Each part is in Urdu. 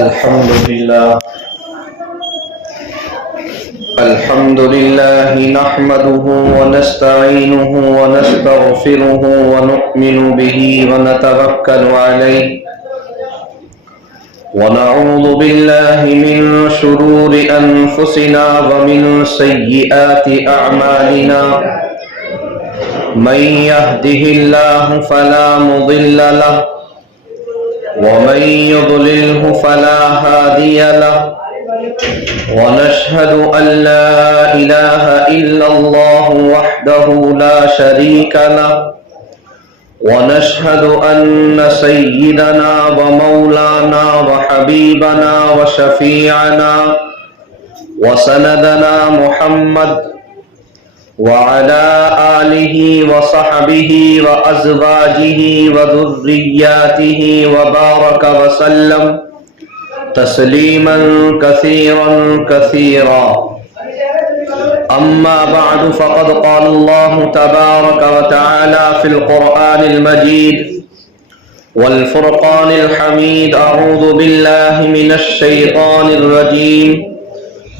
الحمد لله نحمده ونستعينه ونستغفره ونؤمن به ونتوكل عليه ونعوذ بالله من شرور أنفسنا ومن سيئات أعمالنا من يهده الله فلا مضل له ومن يضلله فلا هادي له ونشهد أن لا إله إلا الله وحده لا شريك له ونشهد أن سيدنا ومولانا وحبيبنا وشفيعنا وسندنا محمد وعلى آله وصحبه وأزواجه وذرياته وبارك وسلم تسليما كثيرا كثيرا أما بعد فقد قال الله تبارك وتعالى في القرآن المجيد والفرقان الحميد أعوذ بالله من الشيطان الرجيم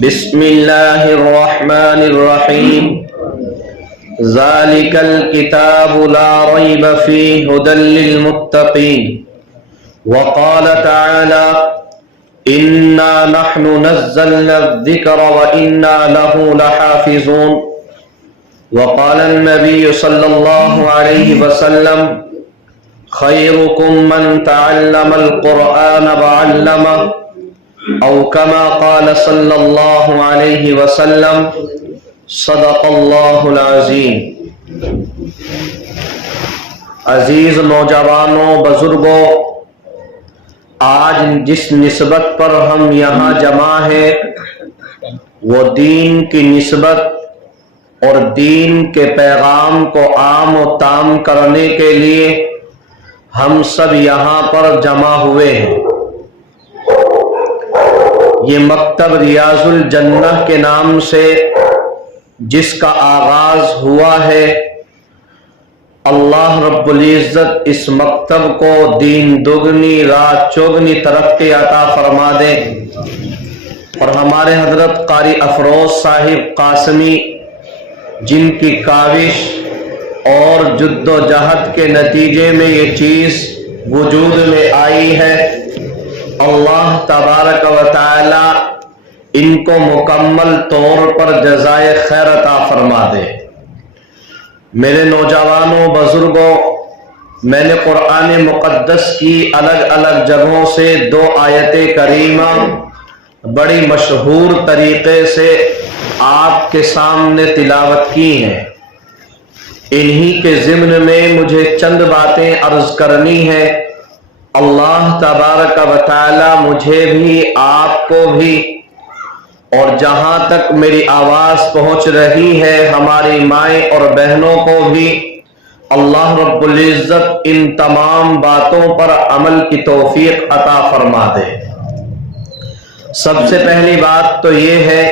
بسم الله الرحمن الرحيم ذلك الكتاب لا ريب فيه هدى للمتقين وقال تعالى إنا نحن نزلنا الذكر وإنا له لحافظون وقال النبي صلى الله عليه وسلم خيركم من تعلم القرآن وعلمه أو كما قال صلى الله عليه وسلم صدق اللہ العظیم۔ عزیز نوجوانوں، بزرگوں، آج جس نسبت پر ہم یہاں جمع ہیں وہ دین کی نسبت اور دین کے پیغام کو عام و تام کرنے کے لیے ہم سب یہاں پر جمع ہوئے ہیں۔ یہ مکتب ریاض الجنہ کے نام سے جس کا آغاز ہوا ہے، اللہ رب العزت اس مکتب کو دین دگنی رات چوگنی ترقی عطا فرما دے، اور ہمارے حضرت قاری افروز صاحب قاسمی جن کی کاوش اور جد و جہد کے نتیجے میں یہ چیز وجود میں آئی ہے، اللہ تبارک و تعالی ان کو مکمل طور پر جزائے خیر عطا فرما دے۔ میرے نوجوانوں، بزرگوں، میں نے قرآن مقدس کی الگ الگ جگہوں سے 2 آیت کریمہ بڑی مشہور طریقے سے آپ کے سامنے تلاوت کی ہیں۔ انہی کے ضمن میں مجھے چند باتیں عرض کرنی ہیں۔ اللہ تبارک و تعالی مجھے بھی، آپ کو بھی، اور جہاں تک میری آواز پہنچ رہی ہے ہماری مائیں اور بہنوں کو بھی اللہ رب العزت ان تمام باتوں پر عمل کی توفیق عطا فرما دے۔ سب سے پہلی بات تو یہ ہے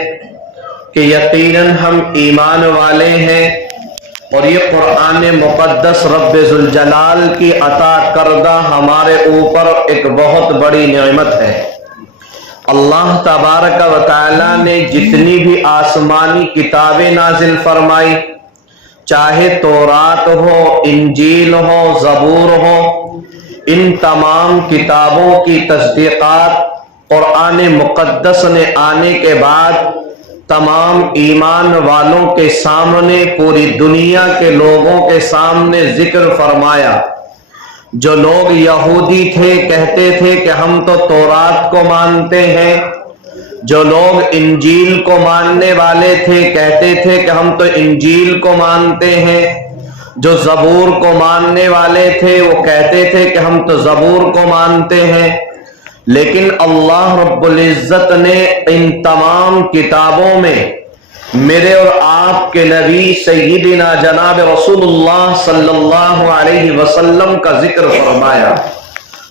کہ یقیناً ہم ایمان والے ہیں، اور یہ قرآن مقدس رب ذوالجلال کی عطا کردہ ہمارے اوپر ایک بہت بڑی نعمت ہے۔ اللہ تبارک و تعالی نے جتنی بھی آسمانی کتابیں نازل فرمائی، چاہے تورات ہو، انجیل ہو، زبور ہو، ان تمام کتابوں کی تصدیقات قرآن مقدس نے آنے کے بعد تمام ایمان والوں کے سامنے، پوری دنیا کے لوگوں کے سامنے ذکر فرمایا۔ جو لوگ یہودی تھے کہتے تھے کہ ہم تو تورات کو مانتے ہیں، جو لوگ انجیل کو ماننے والے تھے کہتے تھے کہ ہم تو انجیل کو مانتے ہیں، جو زبور کو ماننے والے تھے وہ کہتے تھے کہ ہم تو زبور کو مانتے ہیں، لیکن اللہ رب العزت نے ان تمام کتابوں میں میرے اور آپ کے نبی سیدنا جناب رسول اللہ صلی اللہ علیہ وسلم کا ذکر فرمایا،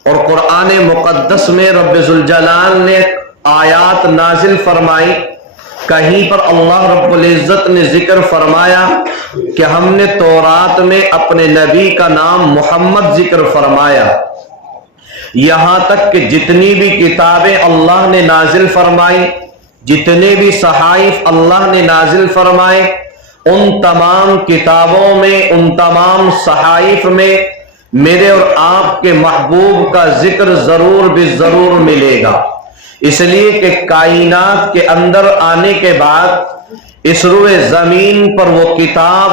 اور قرآن مقدس میں رب ذوالجلال نے آیات نازل فرمائی۔ کہیں پر اللہ رب العزت نے ذکر فرمایا کہ ہم نے تورات میں اپنے نبی کا نام محمد ذکر فرمایا، یہاں تک کہ جتنی بھی کتابیں اللہ نے نازل فرمائی، جتنے بھی صحائف اللہ نے نازل فرمائے، ان تمام کتابوں میں، ان تمام صحائف میں میرے اور آپ کے محبوب کا ذکر ضرور بھی ضرور ملے گا، اس لیے کہ کائنات کے اندر آنے کے بعد اس روئے زمین پر وہ کتاب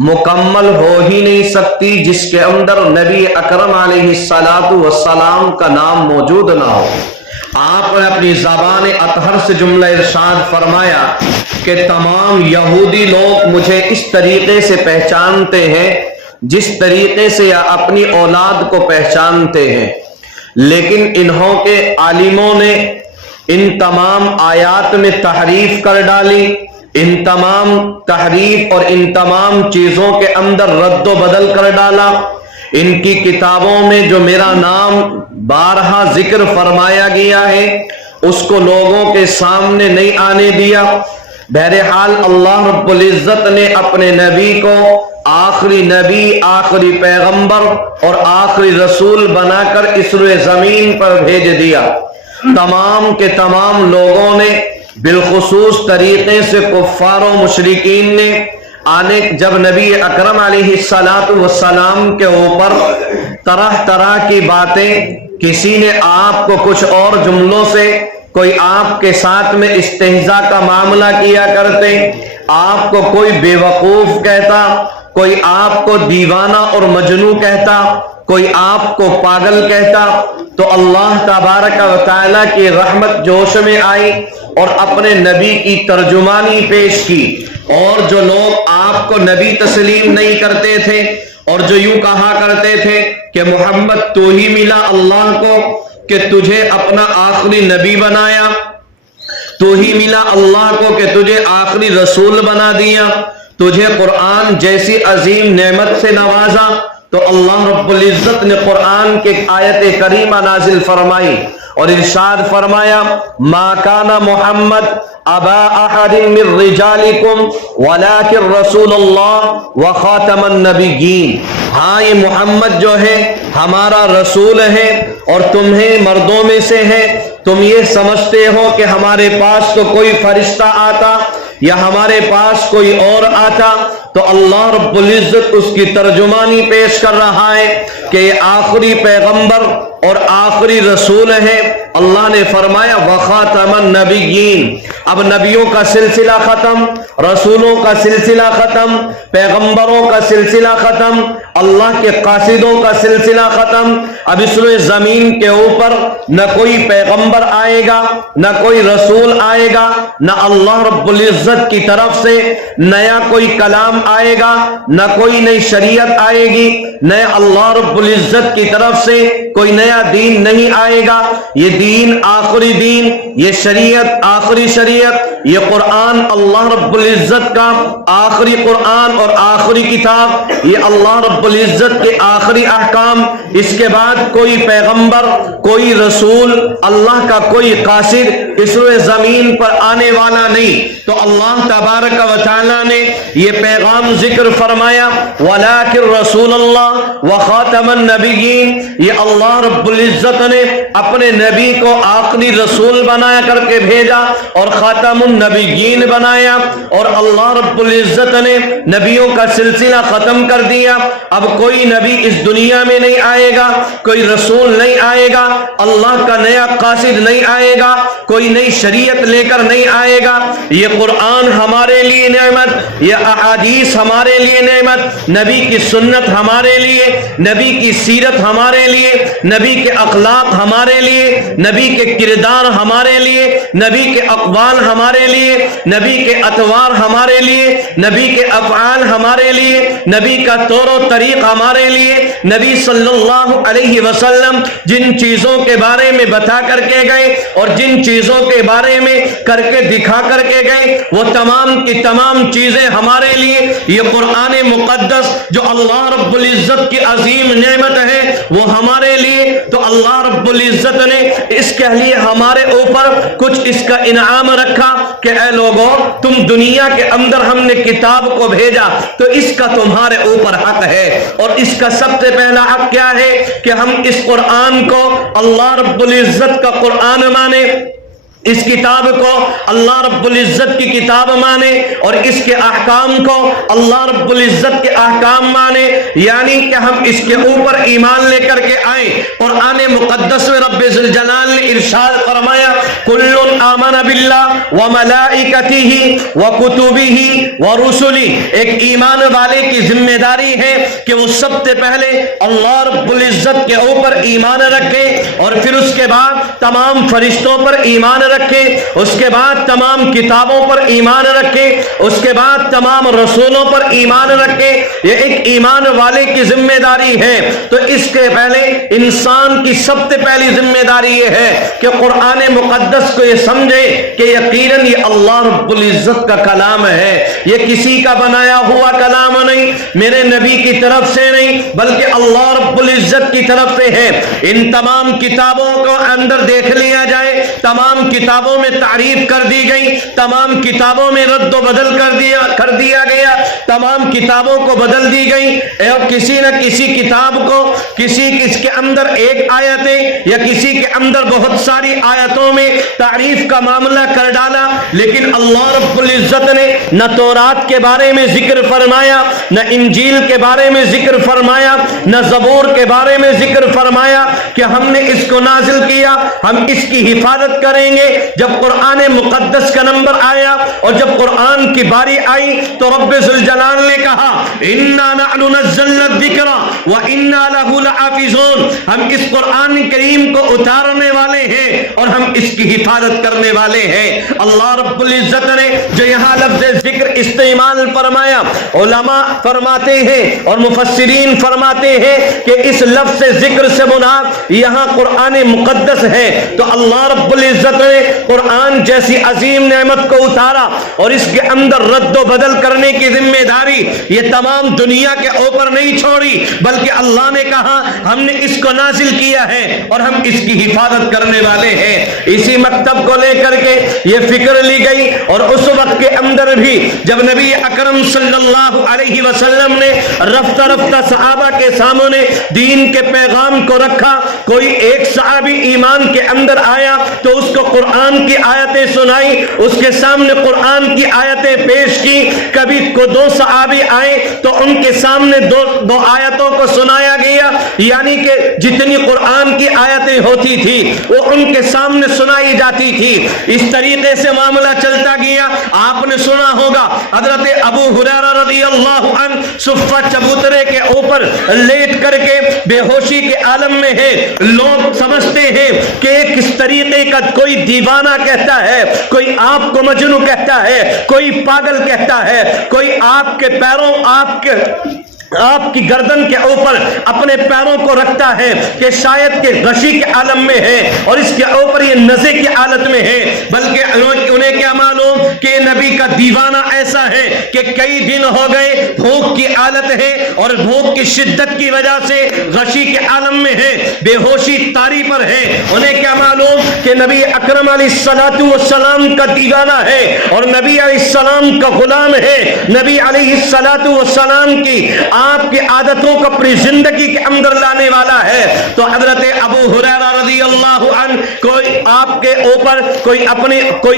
مکمل ہو ہی نہیں سکتی جس کے اندر نبی اکرم علیہ السلام کا نام موجود نہ ہو۔ آپ نے اپنی زبان اطہر سے جملہ ارشاد فرمایا کہ تمام یہودی لوگ مجھے اس طریقے سے پہچانتے ہیں جس طریقے سے یا اپنی اولاد کو پہچانتے ہیں، لیکن انہوں کے عالموں نے ان تمام آیات میں تحریف کر ڈالی، ان تمام تحریف اور ان تمام چیزوں کے اندر رد و بدل کر ڈالا۔ ان کی کتابوں میں جو میرا نام بارہا ذکر فرمایا گیا ہے اس کو لوگوں کے سامنے نہیں آنے دیا۔ بہرحال اللہ رب العزت نے اپنے نبی کو آخری نبی، آخری پیغمبر اور آخری رسول بنا کر اس روئے زمین پر بھیج دیا۔ تمام کے تمام لوگوں نے، بالخصوص طریقے سے کفار و مشرکین نے جب نبی اکرم علیہ السلام کے اوپر طرح طرح کی باتیں، کسی نے آپ کو کچھ اور جملوں سے، کوئی آپ کے ساتھ میں استہزاء کا معاملہ کیا کرتے، آپ کو کوئی بے وقوف کہتا، کوئی آپ کو دیوانہ اور مجنون کہتا، کوئی آپ کو پاگل کہتا، تو اللہ تبارک و تعالیٰ کی رحمت جوش میں آئی اور اپنے نبی کی ترجمانی پیش کی۔ اور جو لوگ آپ کو نبی تسلیم نہیں کرتے تھے اور جو یوں کہا کرتے تھے کہ محمد تو ہی ملا اللہ کو کہ تجھے اپنا آخری نبی بنایا، تو ہی ملا اللہ کو کہ تجھے آخری رسول بنا دیا، تجھے قرآن جیسی عظیم نعمت سے نوازا، تو اللہ رب العزت نے قرآن کے آیت کریمہ نازل فرمائی اور ارشاد فرمایا ما کان محمد ابا احد من رجالکم ولکن رسول اللہ وخاتم النبیین۔ ہاں یہ محمد جو ہے ہمارا رسول ہے اور تمہیں مردوں میں سے ہے۔ تم یہ سمجھتے ہو کہ ہمارے پاس تو کوئی فرشتہ آتا یا ہمارے پاس کوئی اور آتا، تو اللہ رب العزت اس کی ترجمانی پیش کر رہا ہے کہ یہ آخری پیغمبر اور آخری رسول ہے۔ اللہ نے فرمایا وخاتم النبیین، اب نبیوں کا سلسلہ ختم، رسولوں کا سلسلہ ختم، پیغمبروں کا سلسلہ ختم، اللہ کے قاصدوں کا سلسلہ ختم۔ اب اس روئے زمین کے اوپر نہ کوئی پیغمبر آئے گا، نہ کوئی رسول آئے گا، نہ اللہ رب العزت کی طرف سے نیا کوئی کلام آئے گا، نہ کوئی نئی شریعت آئے گی، نہ اللہ رب العزت کی طرف سے کوئی نیا دین نہیں آئے گا۔ یہ دین آخری دین، یہ شریعت آخری شریعت، یہ قرآن اللہ رب العزت کا آخری قرآن اور آخری کتاب، یہ اللہ رب العزت کے آخری احکام۔ اس کے بعد کوئی پیغمبر، کوئی رسول، اللہ کا کوئی قاصد اس روئے زمین پر آنے والا نہیں۔ تو اللہ تبارک و تعالیٰ نے یہ پیغام ذکر فرمایا وَلَٰكِن رَّسُولَ اللَّهِ وَخَاتَمَ النَّبِيِّينَ، یہ اللہ رب العزت نے اپنے نبی کو آخری رسول بنا کر کے بھیجا اور خاتم النبیین بنایا، اور اللہ رب العزت نے نبیوں کا سلسلہ ختم کر دیا۔ اب کوئی نبی اس دنیا میں نہیں آئے گا، کوئی رسول نہیں آئے گا، اللہ کا نیا قاصد نہیں آئے گا، کوئی نئی شریعت لے کر نہیں آئے گا۔ یہ قرآن ہمارے لیے نعمت، یہ احادیث ہمارے لیے نعمت، نبی کی سنت ہمارے لیے، نبی کی سیرت ہمارے لیے، نبی کے اخلاق ہمارے لیے، نبی کے کردار ہمارے لیے، نبی کے اقوال ہمارے لیے، نبی کے اطوار ہمارے لیے، نبی کے افعال ہمارے لیے، نبی کا طور و طریق ہمارے لیے۔ نبی صلی اللہ علیہ وسلم جن چیزوں کے بارے میں بتا کر کے گئے اور جن چیزوں چیزوں کے بارے میں کر کے دکھا کر کے گئے، وہ تمام کی تمام چیزیں ہمارے لیے یہ قرآن مقدس جو اللہ رب العزت کی عظیم نعمت ہے وہ ہمارے لیے، تو اللہ رب العزت نے اس کے لیے ہمارے اوپر کچھ اس کا انعام رکھا کہ اے لوگوں، تم دنیا کے اندر ہم نے کتاب کو بھیجا تو اس کا تمہارے اوپر حق ہے، اور اس کا سب سے پہلا حق کیا ہے کہ ہم اس قرآن کو اللہ رب العزت کا قرآن مانے، اس کتاب کو اللہ رب العزت کی کتاب مانے، اور اس کے احکام کو اللہ رب العزت کے احکام مانے، یعنی کہ ہم اس کے اوپر ایمان لے کر کے آئیں۔ قرآن مقدس میں رب ذوالجلال نے ارشاد فرمایا کل آمن باللہ وملائکتہ وکتبہ ورسلہ، ایک ایمان والے کی ذمہ داری ہے کہ وہ سب سے پہلے اللہ رب العزت کے اوپر ایمان رکھے، اور پھر اس کے بعد تمام فرشتوں پر ایمان رکھے، اس کے بعد تمام کتابوں پر ایمان رکھے، اس کے بعد تمام رسولوں پر ایمان رکھے۔ یہ ایک ایمان والے کی ذمہ داری ہے۔ تو اس کے پہلے انسان کی سب سے پہلی ذمہ داری یہ ہے کہ قرآن مقدس کو یہ سمجھے کہ یقیناً یہ اللہ رب العزت کا کلام ہے، یہ کسی کا بنایا ہوا کلام نہیں، میرے نبی کی طرف سے نہیں، بلکہ اللہ رب العزت کی طرف سے ہے۔ ان تمام کتابوں کو اندر دیکھ لیا جائے، تمام کتابوں میں تعریف کر دی گئی، تمام کتابوں میں رد و بدل کر دیا گیا، تمام کتابوں کو بدل دی گئی، اور کسی نہ کسی کتاب کو کسی کے اندر ایک آیتیں یا کسی کے اندر بہت ساری آیتوں میں تعریف کا معاملہ کر ڈالا، لیکن اللہ رب العزت نے نہ تورات کے بارے میں ذکر فرمایا، نہ انجیل کے بارے میں ذکر فرمایا، نہ زبور کے بارے میں ذکر فرمایا کہ ہم نے اس کو نازل کیا، ہم اس کی حفاظت کریں گے۔ جب قرآن مقدس کا نمبر آیا اور جب قرآن کی باری آئی تو رب ذوالجلال نے کہا اِنَّا نَحْنُ نَزَّلْنَا الذِّكْرَ وَإِنَّا لَهُ لَحَافِظُونَ، ہم اس قرآن کریم کو اتارنے والے ہیں اور ہم اس کی حفاظت کرنے والے ہیں۔ اللہ رب العزت نے جو یہاں لفظ ذکر استعمال فرمایا، علماء فرماتے ہیں اور مفسرین فرماتے ہیں کہ اس لفظ ذکر سے مراد یہاں قرآن مقدس ہے۔ تو اللہ رب العزت نے قرآن جیسی عظیم نعمت کو اتارا اور اس کے اندر رد و بدل کرنے کی ذمہ داری یہ تمام دنیا کے اوپر نہیں چھوڑی، بلکہ اللہ نے کہا ہم نے اس کو نازل کیا ہے اور ہم اس کی حفاظت کرنے والے ہیں۔ اسی مکتب کو لے کر کے یہ فکر لی گئی، اور اس وقت کے اندر بھی جب نبی اکرم صلی اللہ علیہ وسلم نے رفتہ رفتہ صحابہ کے سامنے دین کے پیغام کو رکھا، کوئی ایک صحابی ایمان کے اندر آیا تو اس کو قرآن کی آیتیں سنائی، اس کے سامنے قرآن کی آیتیں پیش کی۔ کبھی کو دو صحابی آئے تو ان کے سامنے دو آیتوں کو سنایا گیا، یعنی کہ جتنی قرآن کی آیتیں ہوتی تھی وہ ان کے سامنے سنائی جاتی تھی۔ اس طریقے سے معاملہ چلتا گیا۔ آپ نے سنا ہوگا حضرت ابو ہریرہ رضی اللہ عنہ صفہ چبوترے کے اوپر لیٹ کر کے بے ہوشی کے عالم میں ہے، لوگ سمجھتے ہیں کہ کس طریقے کا کوئی دیوانہ کہتا ہے، کوئی آپ کو مجنوں کہتا ہے، کوئی پاگل کہتا ہے، کوئی آپ کے پیروں آپ کی گردن کے اوپر اپنے پیروں کو رکھتا ہے کہ شاید کہ غشی کے عالم میں ہے اور اس کے اوپر یہ نزے کی حالت میں ہے، بلکہ انہیں کیا معلوم کہ نبی کا دیوانہ ایسا ہے کہ کئی دن ہو گئے بھوک کی حالت ہے اور بھوک کی شدت کی وجہ سے غشی کے عالم میں ہے، بے ہوشی طاری پر ہے۔ انہیں کیا معلوم کہ نبی اکرم علیہ الصلوۃ والسلام کا دیوانہ ہے اور نبی علیہ السلام کا غلام ہے، نبی علیہ الصلوۃ والسلام کی آپ کی عادتوں کو اپنی زندگی کے اندر لانے والا ہے۔ تو حضرت ابو ہریرہ رضی اللہ عنہ کوئی آپ کے اوپر کوئی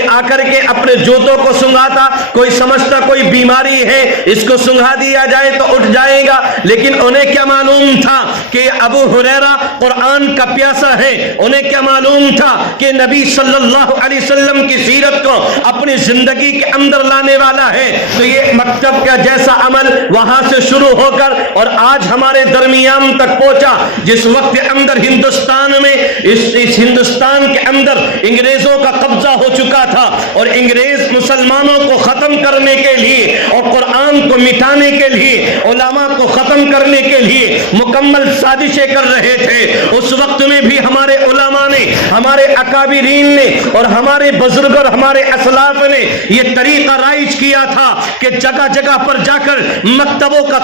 آ کر کے اپنے جوتوں کو سنگھاتا، کوئی سمجھتا کوئی بیماری ہے اس کو سنگھا دیا جائے تو اٹھ جائے گا، لیکن انہیں کیا معلوم تھا کہ ابو ہریرہ قرآن کا پیاسا ہے، انہیں کیا معلوم تھا کہ نبی صلی اللہ علیہ وسلم کی سیرت کو اپنی زندگی کے اندر لانے والا ہے۔ تو یہ مکتب کا جیسا عمل وہاں سے شروع ہو کر اور آج ہمارے درمیان تک پہنچا، جس وقت کے اندر ہندوستان میں اس ہندوستان کے اندر انگریزوں کا قبضہ ہو چکا تھا اور انگریز مسلمانوں کو ختم کرنے کے لیے اور قرآن کو مٹانے کے لیے، علماء کو ختم کرنے کے لیے مکمل سازشیں کر رہے تھے۔ اس وقت میں بھی ہمارے علماء نے، ہمارے اکابرین نے اور ہمارے بزرگ اور ہمارے اسلاف نے یہ طریقہ رائج کیا تھا کہ جگہ جگہ پر جا کر مکتبوں کا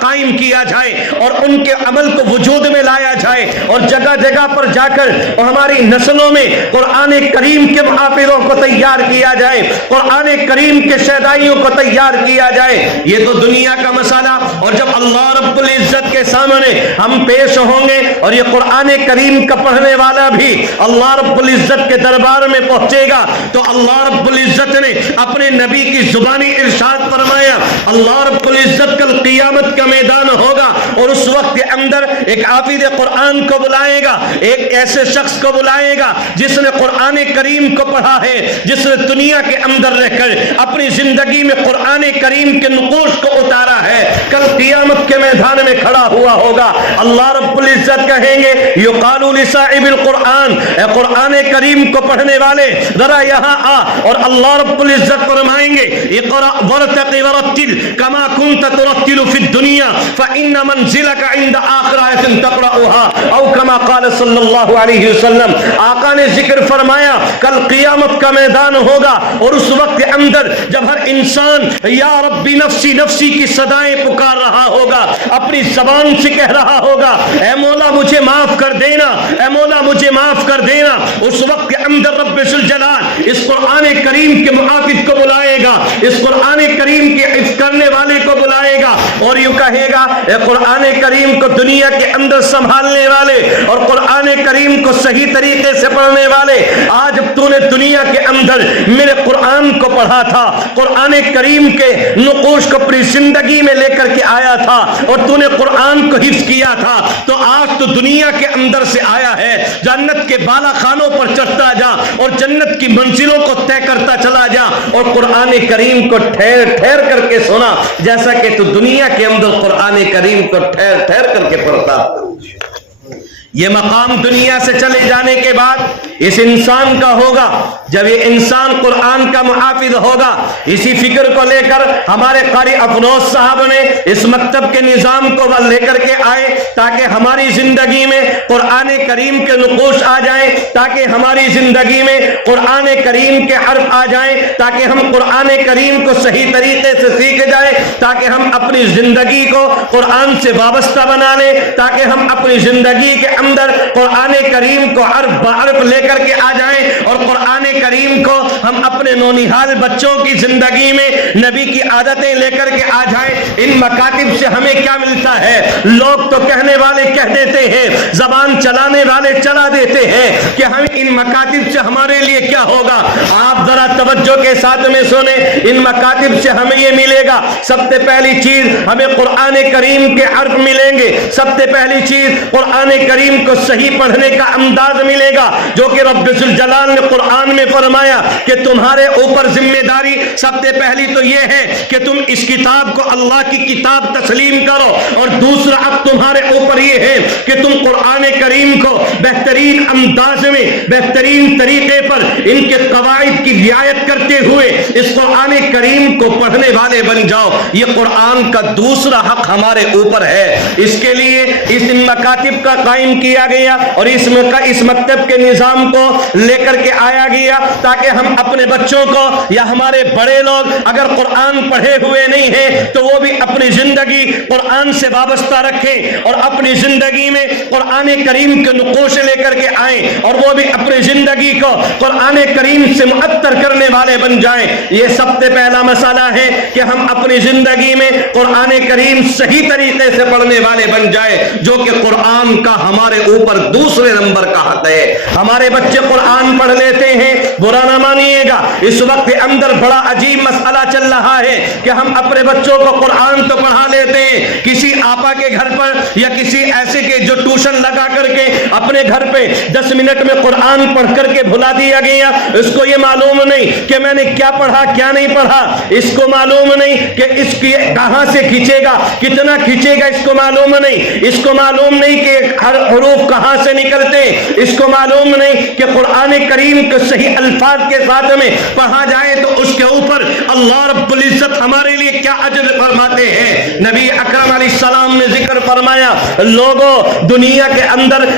قائم کیا جائے اور ان کے عمل کو وجود میں لایا جائے اور جگہ جگہ پر جا کر ہماری نسلوں میں قرآن کریم کے محافظوں کو تیار کیا جائے، قرآن کریم کے شہدائیوں کو تیار کیا جائے۔ یہ تو دنیا کا مسئلہ، اور جب اللہ رب العزت کے سامنے ہم پیش ہوں گے اور یہ قرآن کریم کا پڑھنے والا بھی اللہ رب العزت کے دربار میں پہنچے گا تو اللہ رب العزت نے اپنے نبی کی زبانی ارشاد فرمایا، اللہ رب العزت کل قیامت کا میدان ہوگا اور اس وقت کے اندر ایک حافظ قرآن کو بلائے گا، ایک ایسے شخص کو بلائے گا جس نے قرآن کریم کو پڑھا ہے، جس نے دنیا کے اندر رہ کر اپنی زندگی میں قرآن کریم کے نقوش کو اتارا ہے، کل قیامت کے میدان میں کھڑا ہوا ہوگا۔ اللہ رب العزت کہیں گے یقال لصاحب القرآن، اے قرآن کریم کو پڑھنے والے ذرا یہاں آ، اور اللہ رب العزت فرمائیں گے اقرأ ورتقِ ورتل كما كنت ترتل في الدنيا فإن منزلك عند آخر آیت تقرأها او كما قال صلی اللہ علیہ وسلم۔ آقا نے ذکر فرمایا کل قیامت کا میدان ہوگا اور اس وقت کے اندر جب ہر انسان یا ربی نفسی نفسی کی صدائیں پکار رہا ہوگا، اپنی زبان سے کہہ رہا ہوگا اے مولا مجھے معاف کر دینا، اے مولا مجھے معاف کر دینا، اس وقت کے اندر رب ذوالجلال اس قرآن کریم کے محافظ کو بلائے گا، اس قرآن کریم کے حفظ کرنے والے کو بلائے گا اور یوں کہے گا اے قرآن کریم کو دنیا کے اندر سنبھالنے والے اور قرآن کریم کو صحیح طریقے سے پڑھنے والے، آج تو نے دنیا کے اندر میرے قرآن کو پڑھا تھا، قرآن کریم کے نقوش کو اپنی زندگی میں لے کر کے آیا تھا اور تو نے قرآن کو حفظ کیا تھا، تو آج تو دنیا کے اندر سے آیا ہے، جنت کے بالا خانوں پر چڑھتا جا اور جنت کی منزلوں کو طے کرتا چلا جا اور قرآن کریم کو ٹھہر ٹھہر کر کے سنا جیسا کہ تو دنیا کے اندر قرآن کریم کو ٹھہر ٹھہر کر کے پڑھتا۔ یہ مقام دنیا سے چلے جانے کے بعد اس انسان کا ہوگا جب یہ انسان قرآن کا محافظ ہوگا۔ اسی فکر کو لے کر ہمارے قاری افروز صاحب نے اس مکتب کے نظام کو لے کر کے آئے تاکہ ہماری زندگی میں قرآن کریم کے نقوش آ جائیں، تاکہ ہماری زندگی میں قرآن کریم کے حرف آ جائیں، تاکہ ہم قرآن کریم کو صحیح طریقے سے سیکھ جائیں، تاکہ ہم اپنی زندگی کو قرآن سے وابستہ بنا لیں، تاکہ ہم اپنی زندگی کے اندر قرآن کریم کو حرف بحرف لے کر کے آ جائیں اور قرآن کریم کو ہم اپنے نونہال بچوں کی زندگی میں نبی کی عادتیں لے کر کے آ جائیں۔ ان مکاتب سے ہمیں کیا ملتا ہے؟ لوگ تو کہنے والے کہہ دیتے ہیں، زبان چلانے والے چلا دیتے ہیں کہ ہم ان مکاتب سے ہمارے لیے کیا ہوگا۔ آپ ذرا توجہ کے ساتھ میں سنیں، ان مکاتب سے ہمیں یہ ملے گا، سب سے پہلی چیز ہمیں قرآن کریم کے حرف ملیں گے، سب سے پہلی چیز قرآن کریم کو صحیح پڑھنے کا انداز ملے گا جو کہ رب ذوالجلال نے قرآن میں فرمایا کہ تمہارے اوپر ذمہ داری سب سے پہلی تو یہ ہے کہ تم اس کتاب کو اللہ کی کتاب تسلیم کرو، اور دوسرا اب تمہارے اوپر یہ ہے کہ تم قرآن کریم کو بہترین انداز میں بہترین طریقے پر ان کے قواعد کی رعایت کرتے ہوئے اس قرآن کریم کو پڑھنے والے بن جاؤ۔ یہ قرآن کا دوسرا حق ہمارے اوپر ہے، اس کے لیے اس مکاتب کا قائم کیا گیا اور اس مکتب کے نظام کو لے کر کے آیا گیا تاکہ ہم اپنے بچوں کو یا ہمارے بڑے لوگ اگر قرآن پڑھے ہوئے نہیں ہیں تو وہ بھی اپنی زندگی قرآن سے وابستہ رکھیں اور اپنی زندگی میں قرآن کریم کے نقوش لے کر کے آئیں اور وہ بھی اپنی زندگی کو قرآن کریم سے معطر کرنے والے بن جائیں۔ یہ سب سے پہلا مسئلہ ہے کہ ہم اپنی زندگی میں قرآن کریم صحیح طریقے سے پڑھنے والے بن جائیں، جو کہ قرآن کا ہمارے اوپر دوسرے نمبر کا حق ہے۔ ہمارے بچے قرآن پڑھ لیتے ہیں، برا نہ مانیے گا، اس وقت اندر بڑا عجیب مسئلہ چل رہا ہے کہ ہم اپنے بچوں کو قرآن تو پڑھا لیتے ہیں، کسی آپا کے گھر پر یا کسی ایسے کے جو ٹیوشن لگا کر کے اپنے گھر پہ 10 منٹ میں قرآن پڑھ کر کے بھلا دیا گیا، اس کو یہ معلوم نہیں کہ میں نے کیا پڑھا کیا نہیں پڑھا، اس کو معلوم نہیں کہ اس کی کہاں سے کھینچے گا کتنا کھینچے گا، اس کو معلوم نہیں، اس کو معلوم نہیں کہ ہر حروف کہاں سے نکلتے، اس کو معلوم نہیں کہ قرآن کریم کو صحیح الفاظ کے ساتھ میں پڑھا جائے تو اس کے اوپر اللہ رب العزت ہمارے لیے کیا اجر فرماتے ہیں۔ نبی اکرم علیہ السلام نے ذکر فرمایا، لوگوں دنیا کے اندر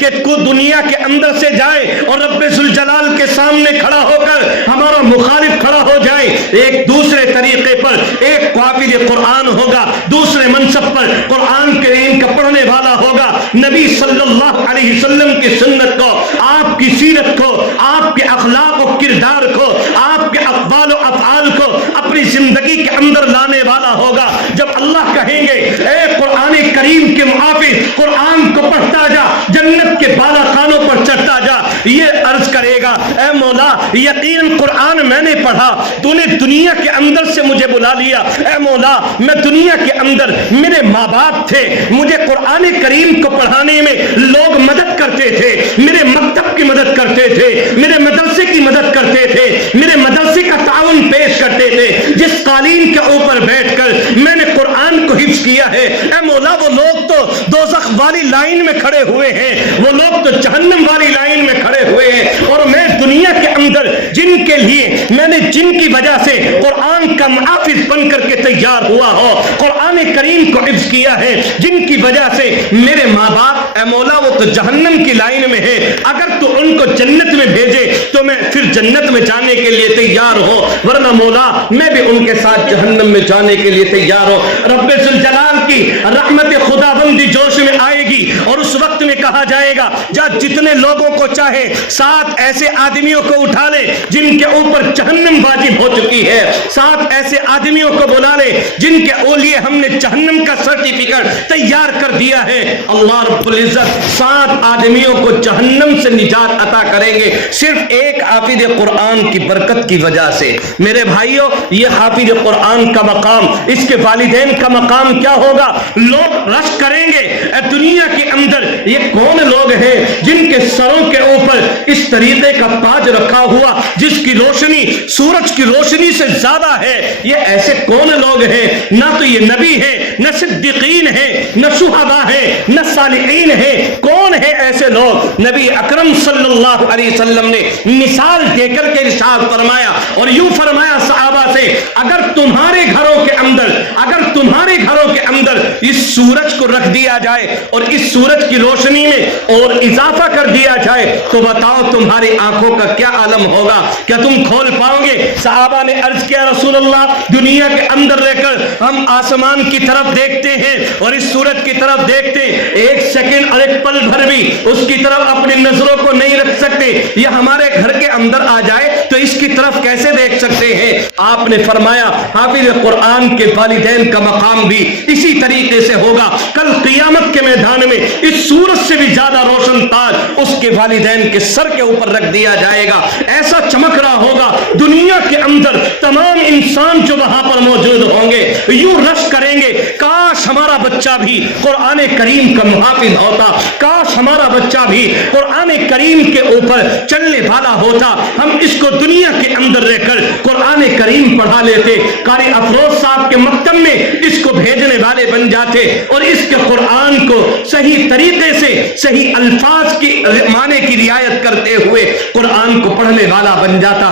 کہ کو دنیا کے اندر سے جائے اور رب ذوالجلال کے سامنے کھڑا ہو کر ہمارا مخالف کھڑا ہو جائے، ایک دوسرے طریقے پر ایک قابل قرآن ہوگا، دوسرے منصب پر قرآن کریم کا پڑھنے والا ہوگا، نبی صلی اللہ علیہ وسلم کی سنت کو، آپ کی سیرت کو، آپ کے اخلاق و کردار کو، آپ کے اقوال و افعال کو اپنی زندگی کے اندر لانے والا ہوگا۔ جب اللہ کہیں گے اے قرآن کریم کے محافظ قرآن کو پڑھتا جا، جنت کے بالا خانوں پر چڑھتا جا، یہ عرض کرے گا اے مولا یقیناً قرآن میں نے پڑھا، تو نے دنیا کے اندر سے مجھے بلا لیا، اے مولا میں دنیا کے اندر میرے ماں باپ تھے، مجھے قرآن کریم کو پڑھانے میں لوگ مدد کرتے تھے، میرے مکتب کی مدد کرتے تھے، میرے مدرسے کی مدد کرتے تھے، میرے مدرسے کا تعاون پیش کرتے تھے، جس قالین کے اوپر بیٹھ کر میں نے قرآن کو حفظ کیا ہے، اے مولا وہ لوگ تو دوزخ والی لائن میں کھڑے ہوئے ہیں، وہ لوگ تو جہنم والی لائن میں کھڑے ہوئے ہیں، اور میں دنیا کے اندر جن کے لیے میں نے جن کی وجہ سے قرآن کا محافظ بن کر کے تیار ہوا ہو، قرآن کریم کو حفظ کیا ہے، جن کی وجہ سے میرے ماں باپ اے مولا وہ تو جہنم کی لائن میں ہے، اگر تو ان کو جنت میں بھیجے تو میں پھر جنت میں جانے کے لیے تیار ہوں، ورنہ مولا میں بھی ان کے ساتھ جہنم میں جانے کے لیے تیار ہوں۔ رب ذوالجلال کی رحمت خدا بندی جوش میں آئے گی اور اس وقت میں کہا جائے گا جا جتنے لوگوں کو چاہے 7 ایسے آدمیوں کو اٹھا لے جن کے اوپر جہنم واجب ہو چکی ہے، 7 ایسے آدمیوں کو بلا لے جن کے اولیے ہم نے جہنم کا سرٹیفکیٹ تیار کر دیا ہے، اللہ رب العزت 7 آدمیوں کو جہنم سے نجات عطا کریں گے صرف ایک حافظ قرآن کی برکت کی وجہ سے۔ میرے بھائیوں یہ حافظ قرآن کا مقام، اس کے والدین کا مقام کیا ہوگا؟ لوگ رش کریں گے اے دنیا کے اندر یہ کون لوگ ہیں جن کے سروں کے اوپر اس طریقے کا تاج رکھا ہوا جس کی روشنی سورج کی روشنی سے زیادہ ہے، یہ ایسے کون لوگ ہیں؟ نہ تو یہ نبی ہیں، نہ صدیقین ہیں، نہ شہداء ہیں، نہ صالحین ہیں، کون ہے ایسے لوگ؟ نبی اکرم صلی اللہ علیہ وسلم نے مثال دے کر کے ارشاد فرمایا اور یوں فرمایا صحابہ سے اگر تمہارے گھروں کے اندر اس سورج کو رکھ دیا جائے اور اس سورج کی روشنی میں اور اضافہ کر دیا جائے تو بتاؤ تمہاری آنکھوں کا کیا عالم ہوگا؟ کیا تم کھول پاؤ گے؟ صحابہ نے عرض کیا رسول اللہ دنیا کے اندر رہ کر ہم آسمان کی طرف دیکھتے ہیں اور اس سورج کی طرف دیکھتے ہیں، ایک سیکنڈ اور ایک پل بھر بھی اس کی طرف اپنی نظروں کو نہیں رکھ سکتے، یہ ہمارے گھر کے اندر آ جائے تو اس کی طرف کیسے دیکھ سکتے ہیں؟ آپ نے فرمایا حافظ قرآن کے والدین کا مقام بھی اسی طریقے سے ہوگا، کل قیامت کے میدان میں اس سورج سے بھی زیادہ روشن تاج اس کے والدین کے سر کے اوپر رکھ دیا جائے گا، ایسا چمک رہا ہوگا دنیا کے اندر تمام انسان جو وہاں پر موجود ہوں گے یوں رش کریں گے کاش ہمارا بچہ بھی قرآن کریم کا محافظ ہوتا، کاش ہمارا بچہ بھی قرآن کریم کے اوپر چلنے والا ہوتا، ہم اس کو دنیا کے اندر رہ کر قرآن کریم پڑھا لیتے، قاری افروز صاحب کے مکتب میں اس کو بھیجنے والے بن جاتے اور اس کے قرآن کو صحیح طریقے سے صحیح الفاظ کی معنی کی رعایت کرتے ہوئے قرآن کو پڑھنے والا بن جاتا۔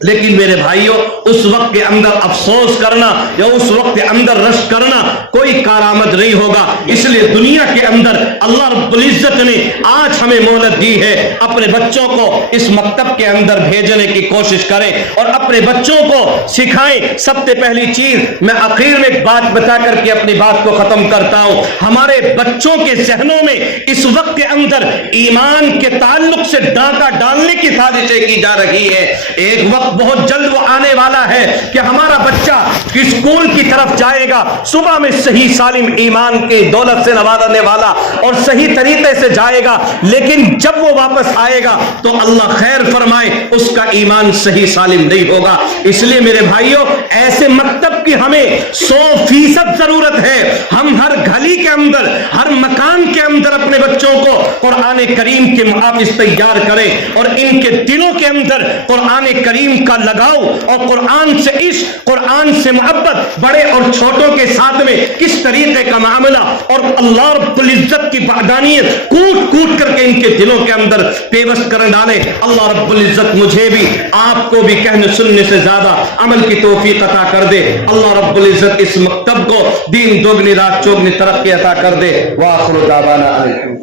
لیکن میرے بھائیوں اس وقت کے اندر افسوس کرنا یا اس وقت کے اندر رش کرنا کوئی کارآمد نہیں ہوگا، اس لیے دنیا کے اندر اللہ رب العزت نے آج ہمیں مہلت دی ہے، اپنے بچوں کو اس مکتب کے اندر بھیجنے کی کوشش کریں اور اپنے بچوں کو سکھائیں۔ سب سے پہلی چیز میں آخر میں ایک بات بتا کر کے اپنی بات کو ختم کرتا ہوں، ہمارے بچوں کے ذہنوں میں اس وقت کے اندر ایمان کے تعلق سے ڈاکہ ڈالنے کی سازشیں کی جا رہی ہے۔ ایک وقت بہت جلد وہ آنے والا ہے کہ ہمارا بچہ اسکول کی طرف جائے گا، صبح میں صحیح سالم ایمان کی دولت سے نوازنے والا اور صحیح طریقے سے جائے گا، لیکن جب وہ واپس آئے گا تو اللہ خیر فرمائے اس کا ایمان صحیح سالم نہیں ہوگا۔ اس لیے میرے بھائیوں ایسے مکتب کی ہمیں 100% ضرورت ہے، ہم ہر گلی کے اندر ہر مکان کے اندر اپنے بچوں کو قرآن کریم کے محافظ تیار پیار کرے اور ان کے دلوں کے اندر قرآن کریم کا لگاؤ اور قرآن سے عشق، قرآن سے محبت، بڑے اور چھوٹوں کے ساتھ میں کس طریقے کا معاملہ اور اللہ رب العزت کی وحدانیت کوٹ کوٹ کر کے ان کے دلوں کے اندر پیوست کر ڈالے۔ اللہ رب العزت مجھے بھی آپ کو بھی کہنے سننے سے زیادہ عمل کی توفیق عطا کر دے۔ اللہ رب العزت اس مکتب کو دین دوگنی رات چوگنی ترقی عطا کر دے۔ وآخر دعوانا الحمد۔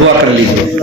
دعا کر لیجیے۔